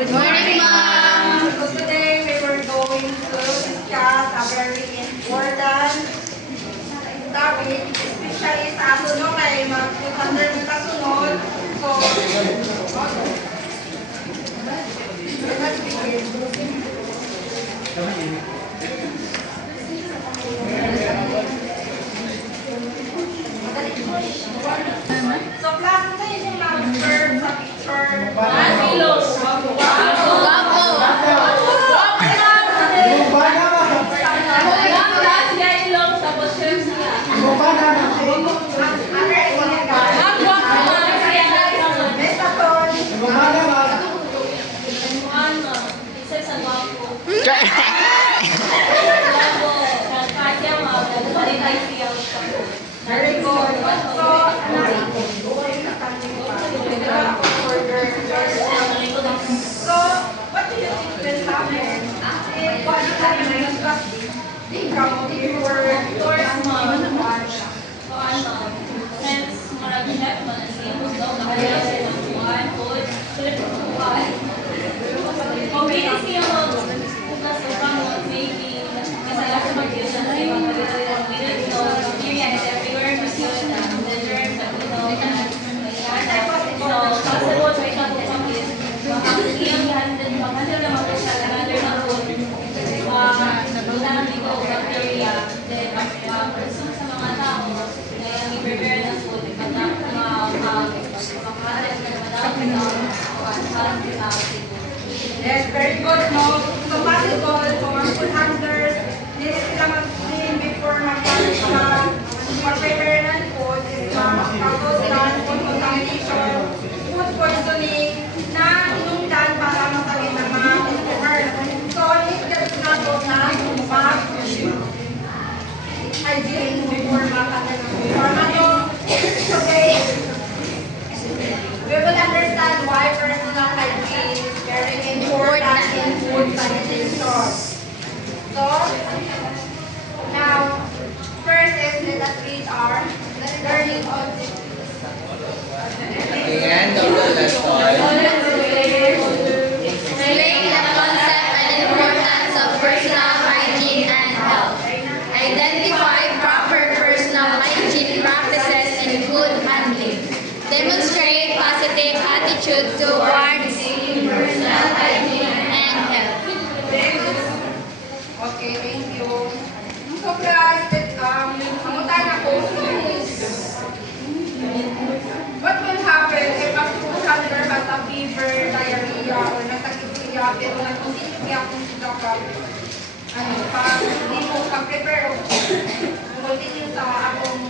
Good morning, ma'am. So today we were going to discuss a very important topic, especially sa asunod kay mag-under ng kasunod. So, let's begin. So, class na yung mag-verb sa picture. Very good. So, what do you think will happen if one time you were Yes, very good, no? So, possible for food handlers, hindi sila mag-clean before mag-prepare ng food, is mag-cause ng food contamination, food poisoning, na inundan para masagin ng mga customer. So, need ka na po na mag-hygiene before mag-handle ng food. Okay, we will understand why personal hygiene is very important in food sanitation. So, now, first is let us read our learning objectives. At the end of the lesson, Relate the concept and importance of personal hygiene and health. Identify proper personal hygiene practices in food handling. Demonstrate positive attitude towards personal hygiene and health. Okay, thank you. So, class, kamutan ako is what will happen if a food handler has a fever, diarrhea, or nasakit siya, pero nag-continue siya kung siya hindi mo pag-prepare o continue sa akong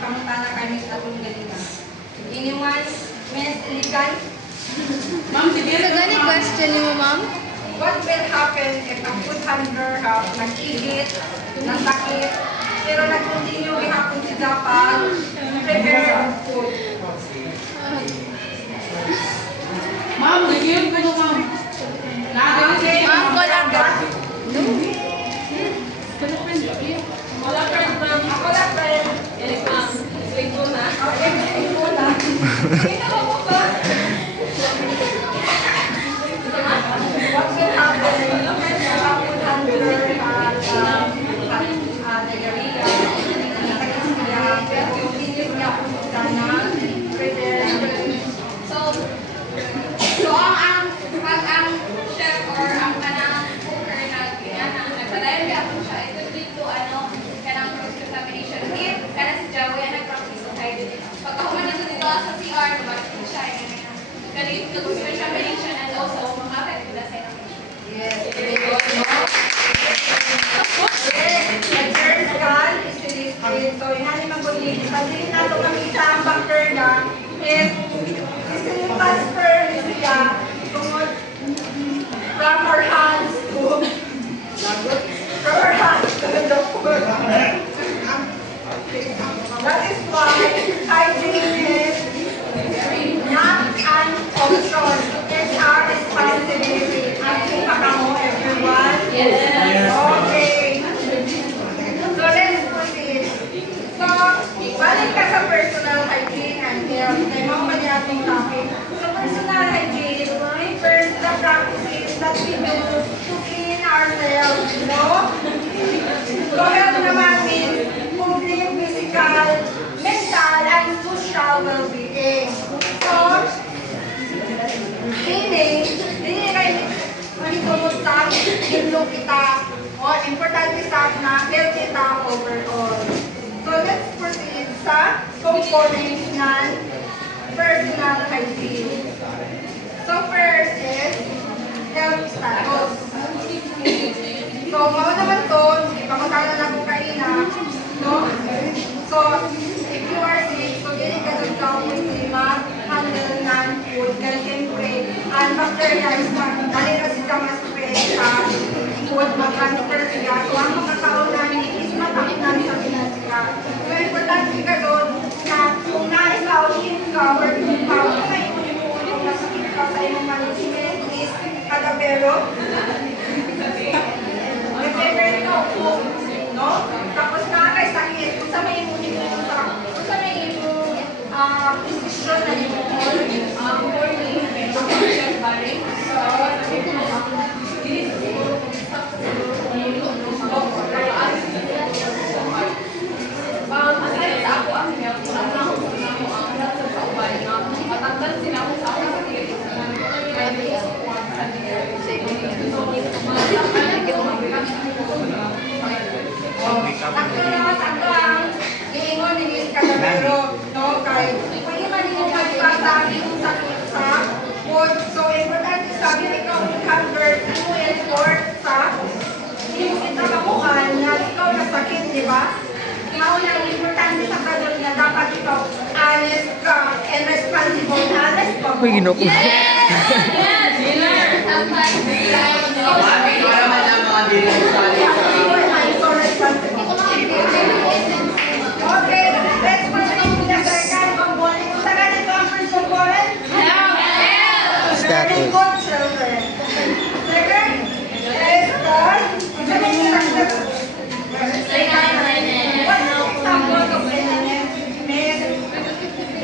kamutan na kami sa akong galina. Anyone, Miss Ligan? Ma'am, sige. So, gani question mo, ma'am? What will happen if a food handler nag-igit, nasakit, pero nag-continue ihapon si Japan, prepare ang food? Ma'am, sige. Ano, ma'am? Okay, Ma'am, wala ka. Wala friend, ma'am. Ako lang friend. Wait mo na. Okay, wait mo na. Ikaw mo ba? What will happen if a food handler diarrhea, nasakit siya, pero continue niya kung sana prepare ang food? So ang chef or ang kanang cooker na nagpadayon gapon siya, it will lead to kanang cross contamination. If kanang si Jawo yan nag-practice ng hygiene. Pagkahuman na dito sa CR, mabalik siya kanang cross contamination and also mamakat ko na sa Yes, very good. Yes, nag-turn scan is listed. So, yan yung mag-ulit. Kasi nato kami sa factor na is yung transfer niya tungod from our hands to the food. That is why hygiene is not an option. It's our responsibility. Asking pa kamo, everyone? Yes. Okay. So, let's proceed. So, balik ka sa personal hygiene and health. Kaya mga Hindi kayo manitunod sa hinlo kita o importante sa na health kita overall. So let's proceed sa components ng personal hygiene. So first is health status. So mga naman to, ipakasala na kung kaina, no? So if you are sick, so dili ka dun ka pwede ma-handle ng food. Kaya siyempre, unbacterialized na, dali na siya ma-spread sa food, mag-transfer siya. So ang makakaon namin is mataknan sa pinasya. So importante ka doon na kung naisaw, hit ka, or kung ka, kung may kung masakit ka sa iyong management is kadabero. Nag-prepare ka kung, no? Tapos nakakay sakit, kung sa may imunin mo sa, kung sa may imong position na yung morning, iingon ni kadabero, no? Kay pwede man yung magpasagi sa food. So, importante sabi, ikaw mag-convert mo effort sa yung kitakamuhan na ikaw nasakit, di ba? Mauna, importante sa kadol na dapat ikaw honest ka and responsible. Honest ka mo. Mami, ikaw naman ang mga dinusali sa... Okay, let's proceed to the second component. Kung saan ito ang first component? Very good, children. Second is example of cleanliness,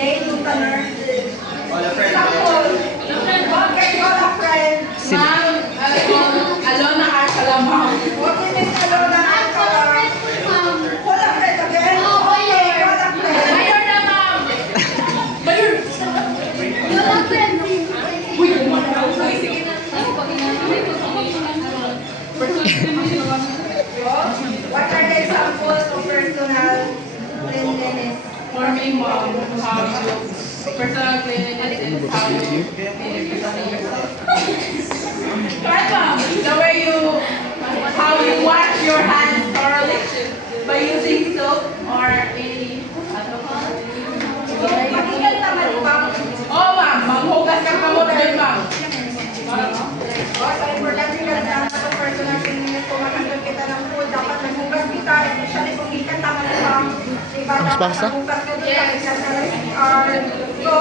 day lutener. Example, okay, all a friend. Ma'am, Alona Arcalamang. Okay, Miss Alona Arcalamang. All a friend again. Okay, all a friend. Mayor na, ma'am. Mayor. Uy, kumana ako. Uy, sige na. What are the examples of personal cleanliness? For me, ma'am, how you personal cleanliness is how you right, ma'am, the way you, how you wash your hands thoroughly by using soap or any alcohol. So, makikita naman ba? Oh, ma'am, maghugas ka kamot doon, ma'am. So, importante ka na sa personal cleanliness kung makandun kita ng food, dapat naghugas kita, especially kung ikan naman sa diba, dapat naghugas ka doon, dapat ka sa CR. So,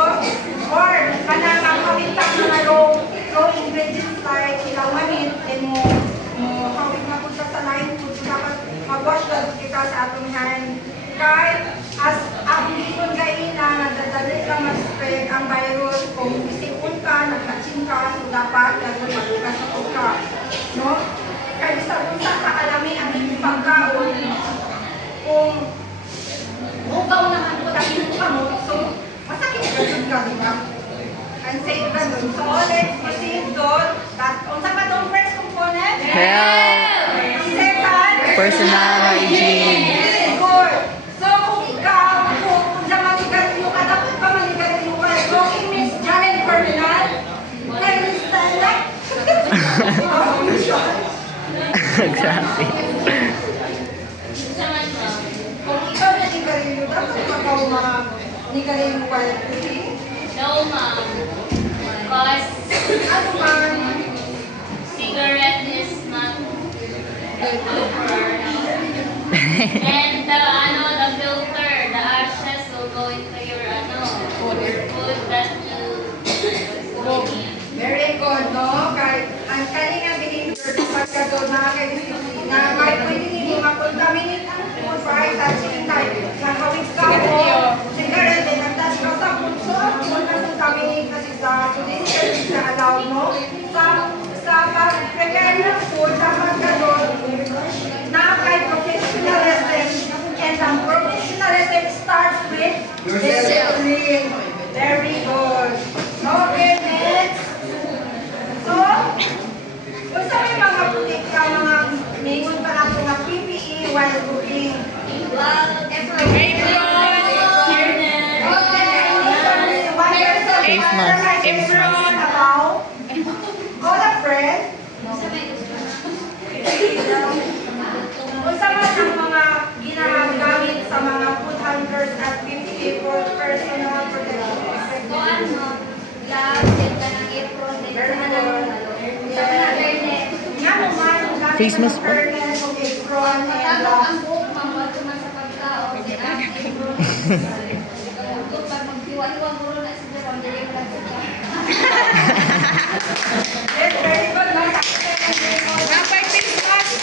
or, kanang ang kamintak na raw ingredients like ilawanit, and mo hawik na punta sa line food, so dapat mag-wash na doon kita sa atong hand. Kahit as ang dito kaina, nadadali ka mag-spread ang virus, kung isipon ka, nagkatsin ka, so dapat gano'n malugas sa ka. No? Kaya sa unsa ka alami ang iyong pagkaon, kung ugaw naman po dahil ka mo, so masakit ka doon ka, di ba? And safe ka doon. So let's proceed doon. Unsa ka doon first component? Health. Second? Personal hygiene. Very good. So kung ikaw, kung manigarilyo ka, dapat pa manigarilyo ka. So in Miss Janet Ferdinand, can you stand up? Grabe. Kung ikaw nanigarilyo, dapat ikaw manigarilyo ka. No, ma'am. Because Ano man? cigarette is not good for our health. And the filter, the ashes will go into your food that you eat. Very good, no? Kahit ang kaninga behavior, pagkado na kay disiplina, kahit pwede nito makontaminate ang food by touching type. Nakawit ka mo, cigarette, then nagtas ka sa food, so kung nakontaminate na siya, so this is na allow mo. Sa pag-prepare ng food, dapat ka doon, na kay professionalism, and ang professionalism starts with discipline. Very good. Okay, next. Face mask pa? Fairness of apron and Matapos ang buhok, mabot naman sa pagkao. Di active. Huwag pa magdiwa-iwa mo na sila. Huwag nila yung pagkao. yes, very good. No? Dapat face mask.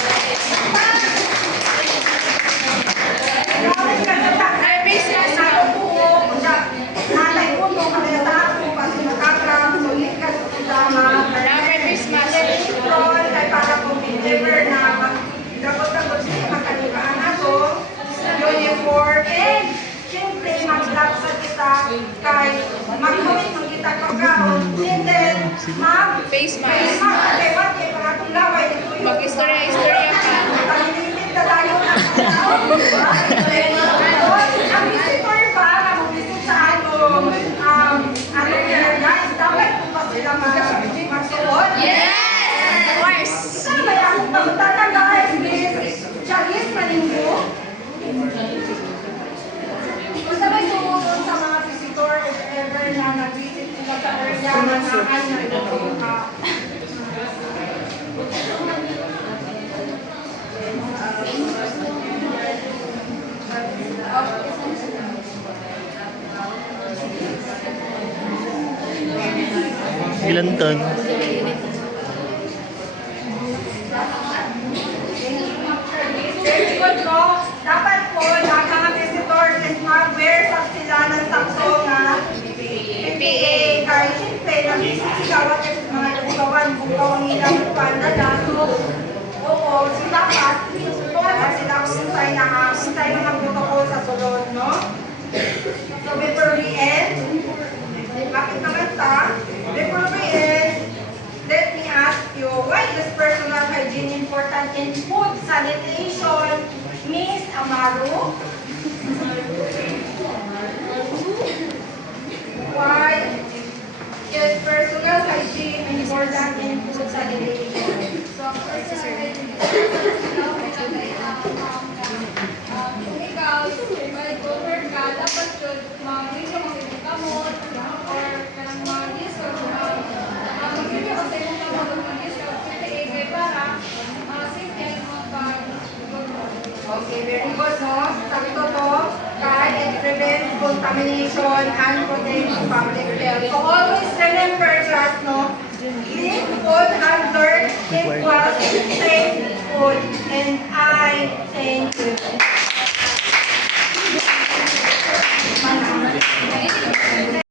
Grabe ka na sa Ay, face mask sa na. buhok. Nanay ko mo kaya sa ako kasi nakakram. Sulit ka sa kasama. Dapat face mask. Apron ay para kung deliver na dapat siya makalimaan ako. Uniform and siyempre mag-lap sa kita kay mag-commit ng kita pagkaon. And then Face mask. face mask. Kaya what kaya para itong laway dito yung Mag-istorya-istorya ka. Talilimit na tayo ng ang visitor pa na mag-visit sa atong guys, dapat po pa sila magsuot. Yes! Of course. Saan ba yung pagtanang guys, Miss Janice Maninggo? Kung sabay sumunod sa mga visitor if ever na nag-visit sila sa area na naan na ito Ilan ton? very good, no? Dapat po, lahat ng mga visitors is mag-wear sa sila ng sakto nga PPA. Kahit siyempre, nag-visit sila, what if mga lugawan, bukawang ilang panda na. So, oo, so dapat, tumatak sila kung sa'yo mga protocol sa sulod, no? So, before we end, bakit naman ta? Before we end, let me ask you, why is personal hygiene important in food sanitation, Miss Amaru? Why is personal hygiene important in food sanitation? So, kung ikaw, may cover ka, dapat yun, mag-video mo yung kamot, or kanang mag-disco, mag-video ka sa imong kamot, mag-disco, PPA, para safety ang mga pag Okay, very good, no? Sabi ko to, kahit it prevents contamination and protects public health. So always remember, class, no? Clean food and learn equals safe food. And I thank you.